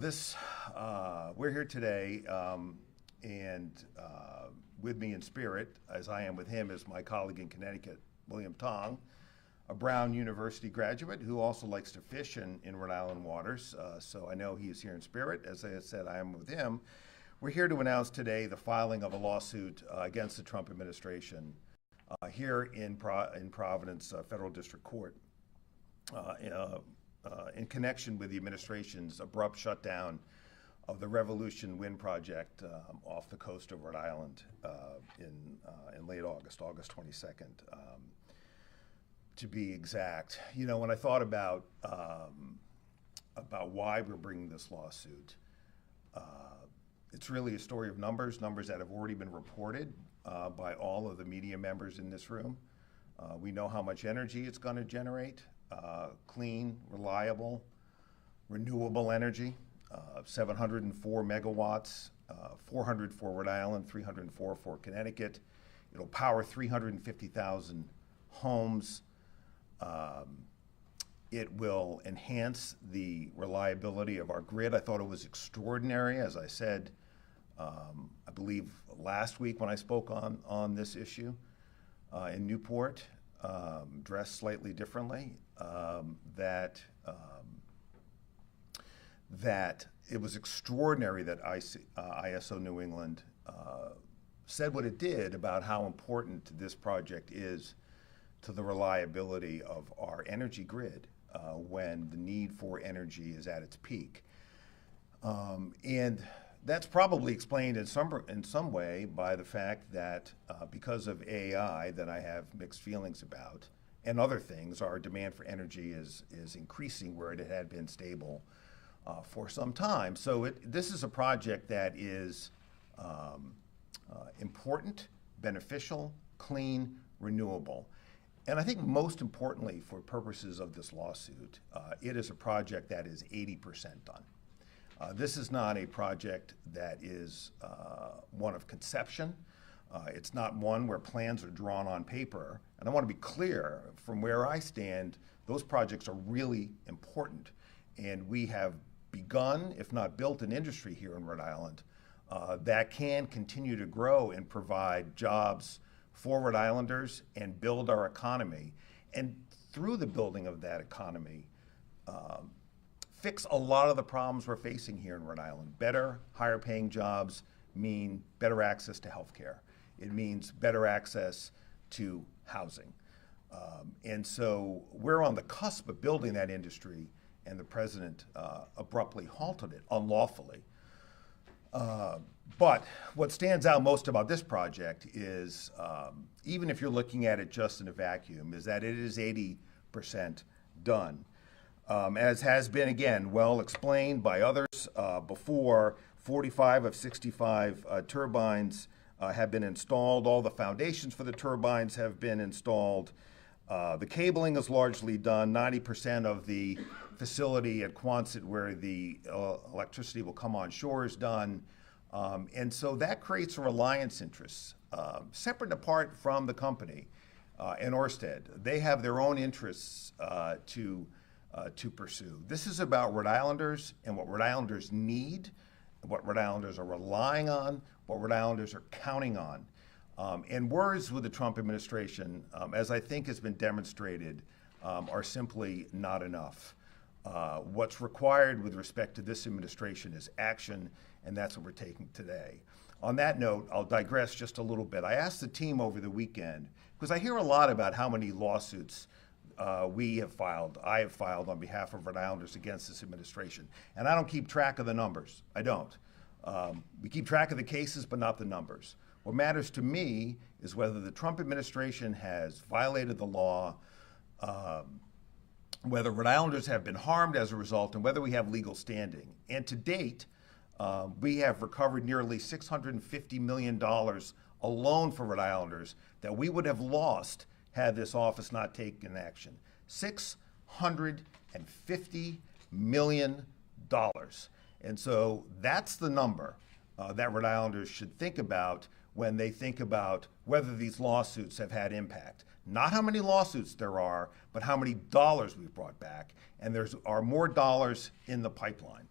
This, we're here today, and with me in spirit, as I am with him, is my colleague in Connecticut, William Tong, a Brown University graduate who also likes to fish in Rhode Island waters. So I know he is here in spirit. As I said, I am with him. We're here to announce today the filing of a lawsuit against the Trump administration here in Providence Federal District Court. In connection with the administration's abrupt shutdown of the Revolution Wind project off the coast of Rhode Island in late August, August 22nd, to be exact. You know, when I thought about why we're bringing this lawsuit, it's really a story of numbers that have already been reported by all of the media members in this room. We know how much energy it's going to generate. Clean, reliable, renewable energy, 704 megawatts, 400 for Rhode Island, 304 for Connecticut. It'll power 350,000 homes. It will enhance the reliability of our grid. I thought it was extraordinary, as I said, I believe last week when I spoke on this issue in Newport, dressed slightly differently. That it was extraordinary that ISO New England said what it did about how important this project is to the reliability of our energy grid when the need for energy is at its peak. And that's probably explained in some way by the fact that because of AI that I have mixed feelings about, and other things, our demand for energy is increasing where it had been stable for some time. So this is a project that is important, beneficial, clean, renewable. And I think most importantly for purposes of this lawsuit, it is a project that is 80% done. This is not a project that is one of conception. It's not one where plans are drawn on paper. And I want to be clear, from where I stand, those projects are really important. And we have begun, if not built, an industry here in Rhode Island that can continue to grow and provide jobs for Rhode Islanders and build our economy. And through the building of that economy, fix a lot of the problems we're facing here in Rhode Island. Better, higher paying jobs mean better access to health care. It means better access to housing. And so we're on the cusp of building that industry, and the president abruptly halted it unlawfully. But what stands out most about this project is, even if you're looking at it just in a vacuum, is that it is 80% done. As has been, again, well explained by others before, 45 of 65 turbines have been installed. All the foundations for the turbines have been installed. The cabling is largely done. 90% of the facility at Quonset where the electricity will come on shore is done. And so that creates a reliance interest, separate and apart from the company and Ørsted. They have their own interests to pursue. This is about Rhode Islanders and what Rhode Islanders need, what Rhode Islanders are relying on, what Rhode Islanders are counting on. And words with the Trump administration, as I think has been demonstrated, are simply not enough. What's required with respect to this administration is action, and that's what we're taking today. On that note, I'll digress just a little bit. I asked the team over the weekend, because I hear a lot about how many lawsuits I have filed on behalf of Rhode Islanders against this administration. And I don't keep track of the numbers. I don't. We keep track of the cases, but not the numbers. What matters to me is whether the Trump administration has violated the law, whether Rhode Islanders have been harmed as a result, and whether we have legal standing. And to date, we have recovered nearly $650 million alone for Rhode Islanders that we would have lost had this office not taken action. $650 million. And so that's the number that Rhode Islanders should think about when they think about whether these lawsuits have had impact. Not how many lawsuits there are, but how many dollars we've brought back. And there are more dollars in the pipeline.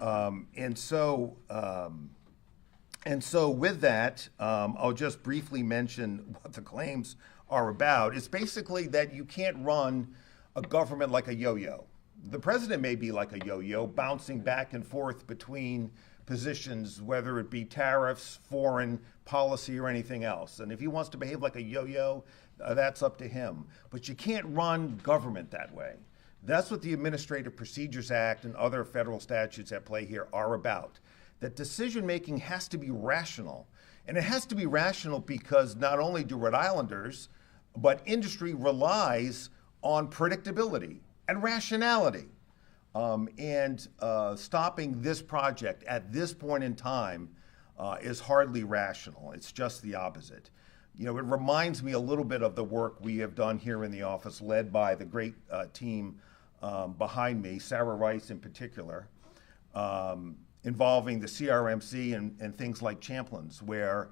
And so, with that, I'll just briefly mention what the claims are about. It's basically that you can't run a government like a yo-yo. The president may be like a yo-yo, bouncing back and forth between positions, whether it be tariffs, foreign policy, or anything else. And if he wants to behave like a yo-yo, that's up to him. But you can't run government that way. That's what the Administrative Procedures Act and other federal statutes at play here are about. That decision-making has to be rational. And it has to be rational because not only do Rhode Islanders, but industry relies on predictability and rationality. Stopping this project at this point in time is hardly rational. It's just the opposite. You know, it reminds me a little bit of the work we have done here in the office, led by the great team behind me, Sarah Rice in particular, involving the CRMC and things like Champlain's, where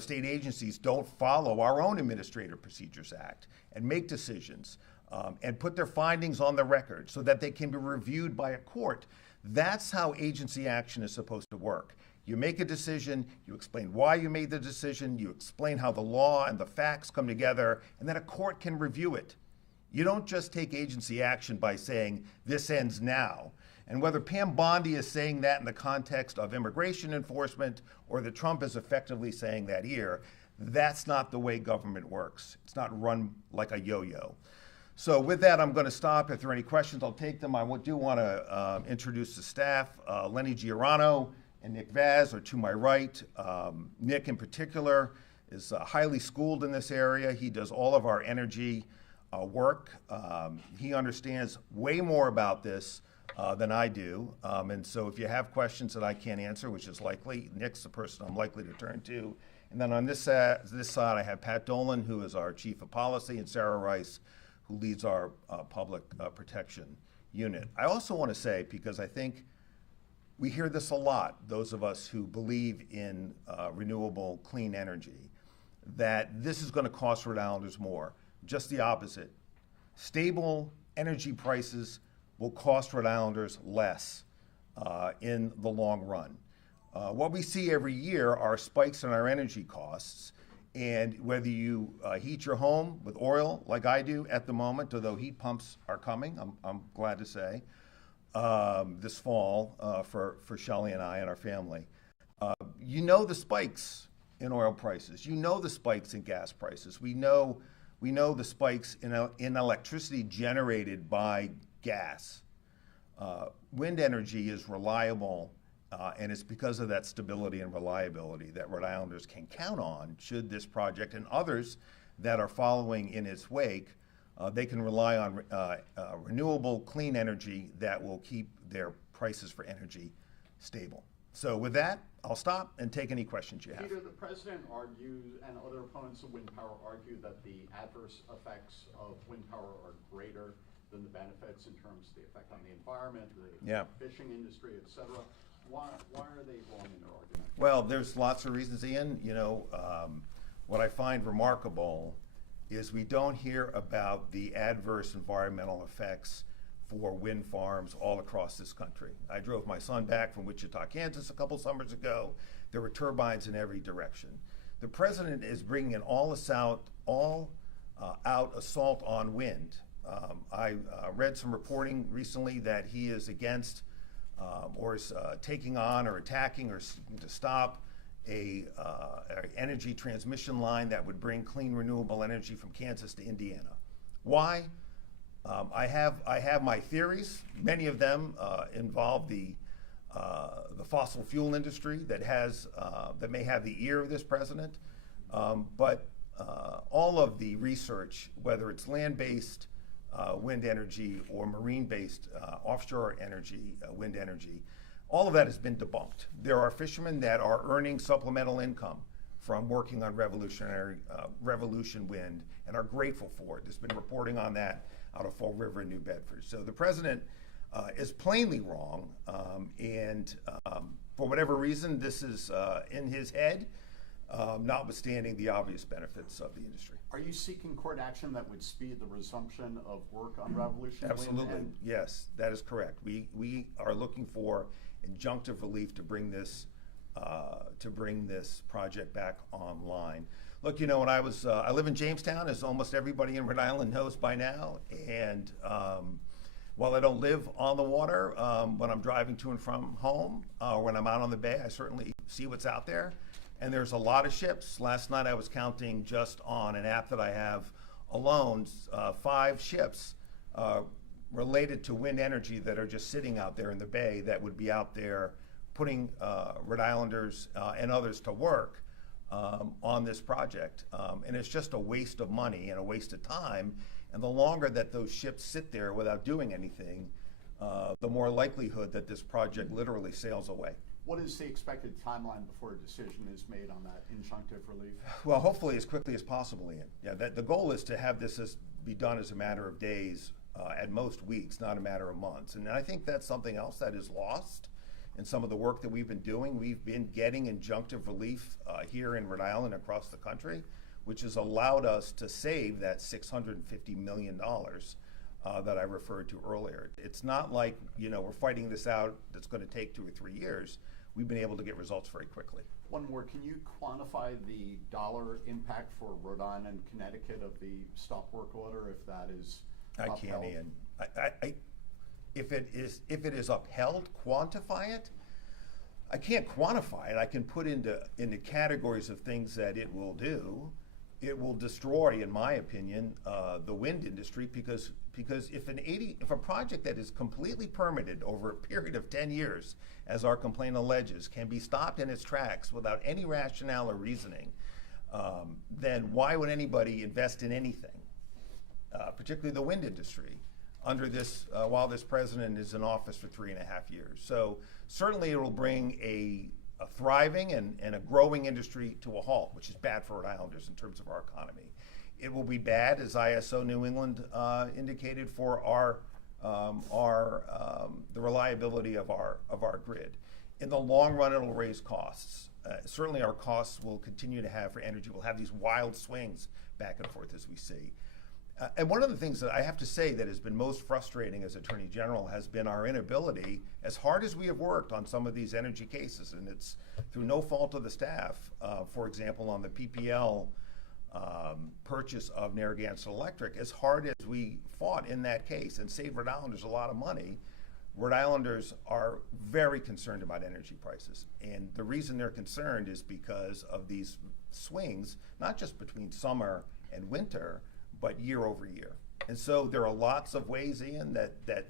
state agencies don't follow our own Administrative Procedures Act and make decisions and put their findings on the record so that they can be reviewed by a court. That's how agency action is supposed to work. You make a decision, you explain why you made the decision, you explain how the law and the facts come together, and then a court can review it. You don't just take agency action by saying, this ends now. And whether Pam Bondi is saying that in the context of immigration enforcement or that Trump is effectively saying that here, that's not the way government works. It's not run like a yo-yo. So with that, I'm going to stop. If there are any questions, I'll take them. I do want to introduce the staff. Lenny Giorano and Nick Vaz are to my right. Nick, in particular, is highly schooled in this area. He does all of our energy work. He understands way more about this than I do. And so if you have questions that I can't answer, which is likely, Nick's the person I'm likely to turn to. And then on this side, I have Pat Dolan, who is our Chief of Policy, and Sarah Rice, who leads our public protection unit. I also want to say, because I think we hear this a lot, those of us who believe in renewable clean energy, that this is going to cost Rhode Islanders more. Just the opposite. Stable energy prices will cost Rhode Islanders less in the long run. What we see every year are spikes in our energy costs, and whether you heat your home with oil like I do at the moment, although heat pumps are coming, I'm glad to say, this fall for Shelley and I and our family. You know the spikes in oil prices. You know the spikes in gas prices. We know the spikes in electricity generated by gas. Wind energy is reliable, and it's because of that stability and reliability that Rhode Islanders can count on should this project and others that are following in its wake, they can rely on renewable, clean energy that will keep their prices for energy stable. So with that, I'll stop and take any questions you have. Peter, the president argues, and other opponents of wind power argue, that the adverse effects of wind power are greater than the benefits in terms of the effect on the environment, the fishing industry, et cetera. Why are they wrong in their argument? Well, there's lots of reasons, Ian. What I find remarkable is we don't hear about the adverse environmental effects for wind farms all across this country. I drove my son back from Wichita, Kansas a couple summers ago. There were turbines in every direction. The president is bringing an all-out assault on wind. I read some reporting recently that he is against or is taking on or attacking or to stop a energy transmission line that would bring clean renewable energy from Kansas to Indiana. Why? I have my theories. Many of them involve the fossil fuel industry that may have the ear of this president. But all of the research, whether it's land-based wind energy or marine-based offshore energy, wind energy, all of that has been debunked. There are fishermen that are earning supplemental income from working on Revolution Wind and are grateful for it. There's been reporting on that out of Fall River and New Bedford. So the president is plainly wrong, and for whatever reason, this is in his head. notwithstanding the obvious benefits of the industry. Are you seeking court action that would speed the resumption of work on Revolution Wind? Absolutely, yes, that is correct. We are looking for injunctive relief to bring this project back online. Look, you know, when I live in Jamestown, as almost everybody in Rhode Island knows by now, and while I don't live on the water, when I'm driving to and from home, or when I'm out on the bay, I certainly see what's out there. And there's a lot of ships. Last night I was counting just on an app that I have alone, 5 ships related to wind energy that are just sitting out there in the bay that would be out there putting Rhode Islanders and others to work on this project. And it's just a waste of money and a waste of time. And the longer that those ships sit there without doing anything, the more likelihood that this project literally sails away. What is the expected timeline before a decision is made on that injunctive relief? Well, hopefully as quickly as possible, Ian. Yeah, the goal is to have this be done as a matter of days, at most weeks, not a matter of months. And I think that's something else that is lost in some of the work that we've been doing. We've been getting injunctive relief here in Rhode Island, across the country, which has allowed us to save that $650 million that I referred to earlier. It's not like, you know, we're fighting this out that's going to take 2 or 3 years. We've been able to get results very quickly. One more, can you quantify the dollar impact for Rhode Island and Connecticut of the stop work order, if that is upheld? I can't, Ian. If it is upheld, quantify it. I can't quantify it. I can put into categories of things that it will do. It will destroy, in my opinion, the wind industry, because if a project that is completely permitted over a period of 10 years, as our complaint alleges, can be stopped in its tracks without any rationale or reasoning, then why would anybody invest in anything, particularly the wind industry, under this while this president is in office for 3.5 years? So certainly it will bring a thriving and a growing industry to a halt, which is bad for Rhode Islanders in terms of our economy. It will be bad, as ISO New England indicated, for the reliability of our grid. In the long run, it'll raise costs. Certainly our costs will continue to have for energy. We'll have these wild swings back and forth as we see. And one of the things that I have to say that has been most frustrating as Attorney General has been our inability, as hard as we have worked on some of these energy cases, and it's through no fault of the staff, for example, on the PPL purchase of Narragansett Electric, as hard as we fought in that case and saved Rhode Islanders a lot of money, Rhode Islanders are very concerned about energy prices. And the reason they're concerned is because of these swings, not just between summer and winter, but year over year. And so there are lots of ways, Ian, that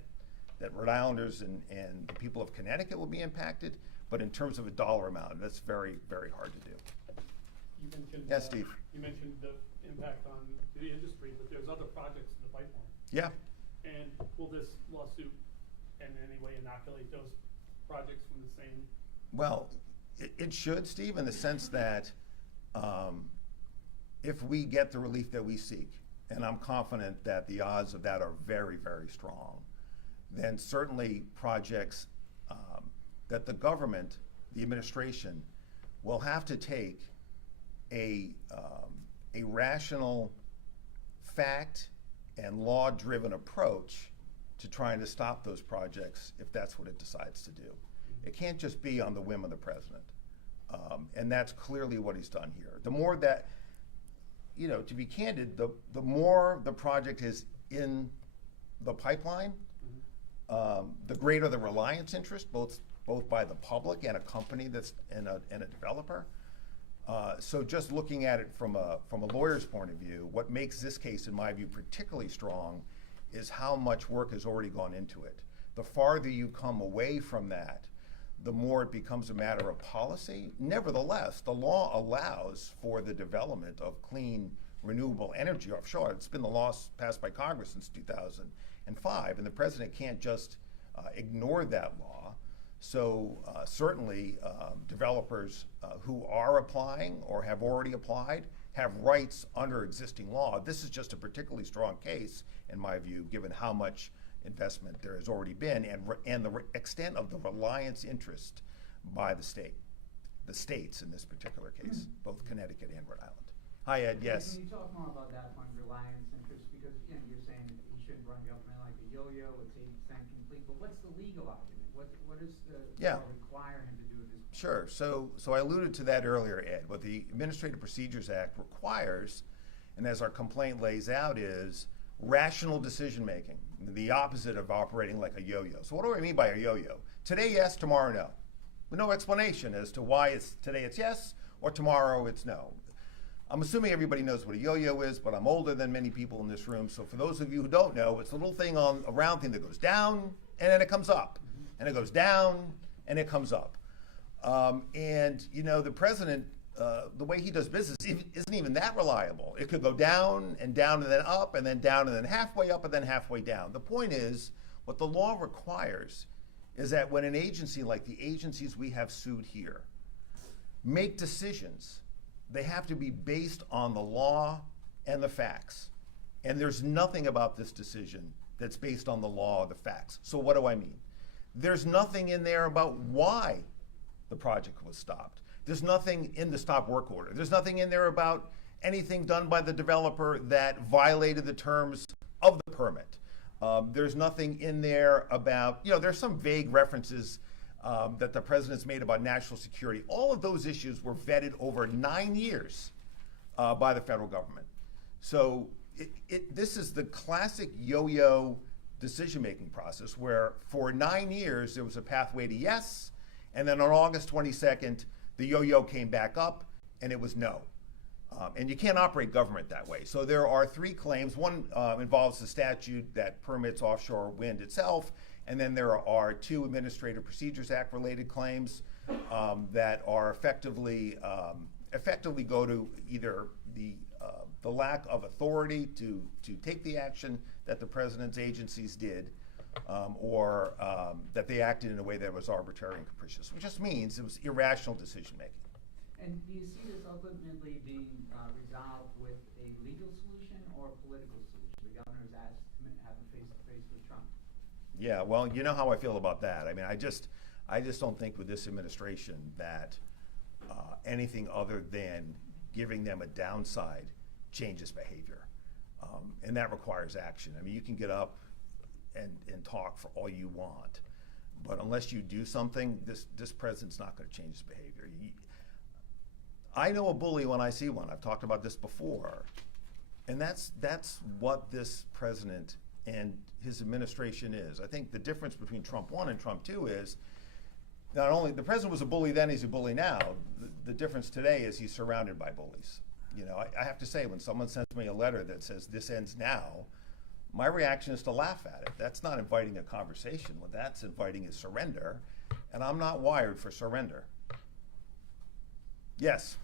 Rhode Islanders and the people of Connecticut will be impacted, but in terms of a dollar amount, that's very, very hard to do. You mentioned, yes, Steve. You mentioned the impact on the industry, but there's other projects in the pipeline. Yeah. And will this lawsuit in any way inoculate those projects from the same? Well, it should, Steve, in the sense that if we get the relief that we seek, and I'm confident that the odds of that are very, very strong, then certainly projects that the government, the administration, will have to take a rational, fact and law-driven approach to trying to stop those projects if that's what it decides to do. It can't just be on the whim of the president. And that's clearly what he's done here. The more that, you know, to be candid, the more the project is in the pipeline, the greater the reliance interest, both by the public and a company that's and a developer. So just looking at it from a lawyer's point of view, what makes this case, in my view, particularly strong is how much work has already gone into it. The farther you come away from that, the more it becomes a matter of policy. Nevertheless, the law allows for the development of clean, renewable energy offshore. It's been the law passed by Congress since 2005, and the president can't just ignore that law. So certainly developers who are applying or have already applied have rights under existing law. This is just a particularly strong case, in my view, given how much investment there has already been and the extent of the reliance interest by the state. the states in this particular case, both Connecticut and Rhode Island. Hi, Ed. Yes. Can you talk more about that on reliance interest? Because you're saying that you shouldn't run government like a yo-yo. It's 80% complete. But what's the legal argument? What is the law require him to do at this point? Sure. So I alluded to that earlier, Ed. What the Administrative Procedures Act requires, and as our complaint lays out, is rational decision making. The opposite of operating like a yo-yo. So what do I mean by a yo-yo? Today yes, tomorrow no. With no explanation as to why today it's yes or tomorrow it's no. I'm assuming everybody knows what a yo-yo is, but I'm older than many people in this room. So for those of you who don't know, it's a little thing a round thing that goes down and then it comes up. And it goes down and it comes up. And the president, the way he does business isn't even that reliable. It could go down and then up and then halfway up and then halfway down. The point is, what the law requires is that when an agency like the agencies we have sued here make decisions, they have to be based on the law and the facts. And there's nothing about this decision that's based on the law or the facts. So what do I mean? There's nothing in there about why the project was stopped. There's nothing in the stop work order. There's nothing in there about anything done by the developer that violated the terms of the permit. There's nothing in there about, there's some vague references that the president's made about national security. All of those issues were vetted over 9 years by the federal government. So this is the classic yo-yo decision-making process where for 9 years there was a pathway to yes, and then on August 22nd, the yo-yo came back up and it was no. And you can't operate government that way. So there are 3 claims. One involves the statute that permits offshore wind itself, and then there are 2 Administrative Procedures Act related claims that are effectively go to either the lack of authority to take the action that the president's agencies did, or that they acted in a way that was arbitrary and capricious, which just means it was irrational decision making. And do you see this ultimately being resolved with a legal solution or a political solution? The governor's asked to have a face-to-face with Trump. Yeah, well, you know how I feel about that. I mean, I just don't think with this administration that anything other than giving them a downside changes behavior. And that requires action. I mean, you can get up and talk for all you want, but unless you do something, this president's not going to change his behavior. I know a bully when I see one. I've talked about this before. And that's what this president and his administration is. I think the difference between Trump 1 and Trump 2 is not only the president was a bully then, he's a bully now. The difference today is he's surrounded by bullies. I have to say, when someone sends me a letter that says this ends now, my reaction is to laugh at it. That's not inviting a conversation. What that's inviting is surrender, and I'm not wired for surrender. Yes?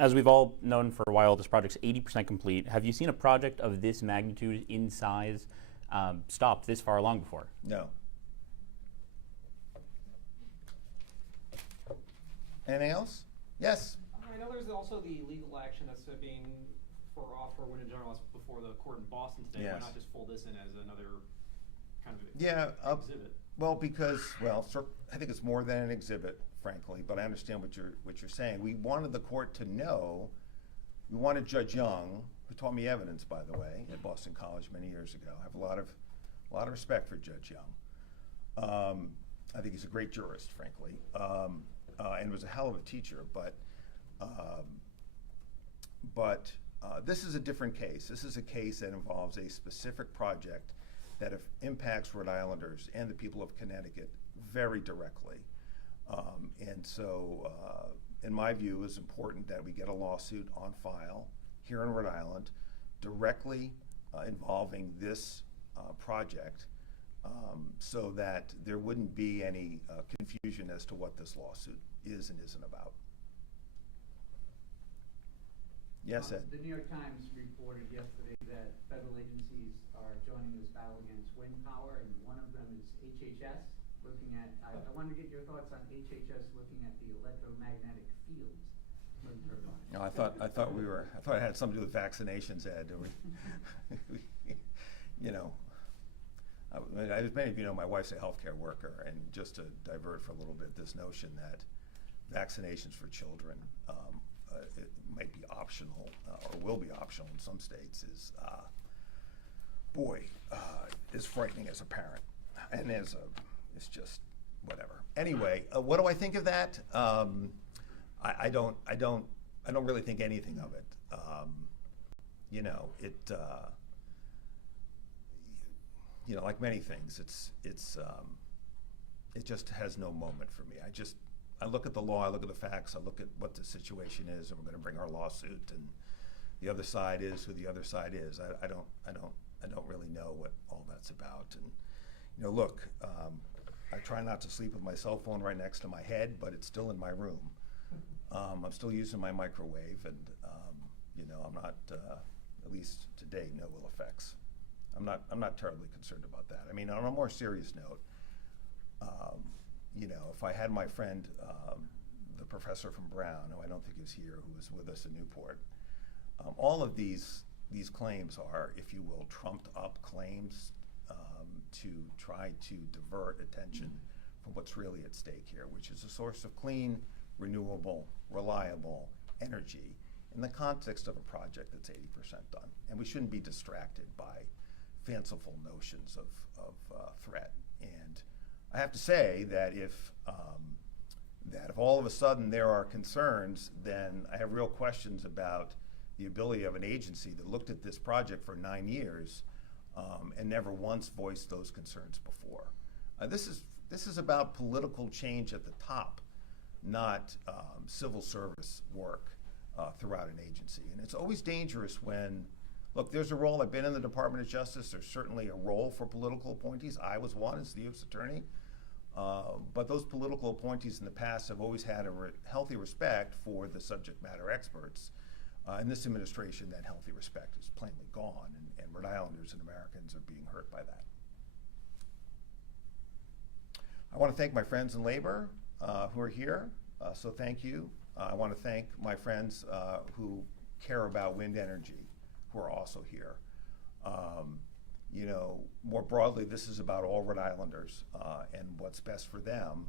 As we've all known for a while, this project's 80% complete. Have you seen a project of this magnitude in size stopped this far along before? No. Anything else? Yes? I know there's also the legal action that's being for offshore wind in general before the court in Boston today. Yes. Why not just fold this in as another kind of exhibit? Well, I think it's more than an exhibit, frankly, but I understand what you're saying. We wanted the court to know. We wanted Judge Young, who taught me evidence, by the way, at Boston College many years ago. I have a lot of respect for Judge Young. I think he's a great jurist, frankly, and was a hell of a teacher. But this is a different case. This is a case that involves a specific project that impacts Rhode Islanders and the people of Connecticut very directly. And so, in my view, it's important that we get a lawsuit on file here in Rhode Island directly involving this project, so that there wouldn't be any confusion as to what this lawsuit is and isn't about. Yes, Ed? The New York Times reported yesterday that federal agencies are joining this battle against wind power, and one of them is HHS, looking at, I wanted to get your thoughts on HHS looking at the electromagnetic fields. No, I thought it had something to do with vaccinations, Ed. As many of you know, my wife's a healthcare worker, and just to divert for a little bit, this notion that vaccinations for children, it might be optional or will be optional in some states, is is frightening as a parent, and it's just whatever. Anyway, what do I think of that? I don't really think anything of it. Like many things, it just has no moment for me. I look at the law, I look at the facts, I look at what the situation is, and we're going to bring our lawsuit, and the other side is who the other side is. I don't really know what all that's about. And look, I try not to sleep with my cell phone right next to my head, but it's still in my room. I'm still using my microwave, and I'm not, at least to date, no ill effects. I'm not terribly concerned about that. I mean, on a more serious note, if I had my friend, the professor from Brown, who I don't think is here, who was with us in Newport, all of these claims are, if you will, trumped up claims to try to divert attention from what's really at stake here, which is a source of clean, renewable, reliable energy in the context of a project that's 80% done. And we shouldn't be distracted by fanciful notions of threat. And I have to say that if all of a sudden there are concerns, then I have real questions about the ability of an agency that looked at this project for 9 years and never once voiced those concerns before. This is about political change at the top, not civil service work throughout an agency. And it's always dangerous when, look, there's a role. I've been in the Department of Justice. There's certainly a role for political appointees. I was one as the U.S. Attorney. But those political appointees in the past have always had a healthy respect for the subject matter experts. In this administration, that healthy respect is plainly gone, and Rhode Islanders and Americans are being hurt by that. I want to thank my friends in labor who are here, so thank you. I want to thank my friends who care about wind energy, who are also here. More broadly, this is about all Rhode Islanders and what's best for them.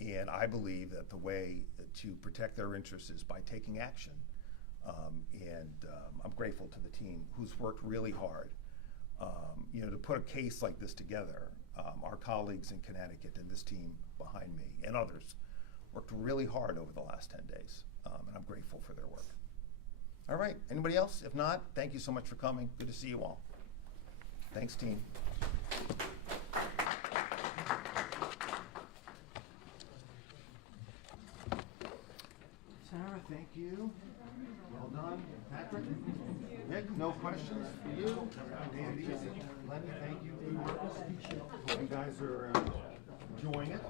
And I believe that the way to protect their interests is by taking action. I'm grateful to the team who's worked really hard, to put a case like this together. Our colleagues in Connecticut and this team behind me and others worked really hard over the last 10 days, and I'm grateful for their work. All right, anybody else? If not, thank you so much for coming. Good to see you all. Thanks, team. Sarah, thank you. Well done. Patrick? Nick, no questions for you? Andy, Lenny, thank you. Hope you guys are enjoying it.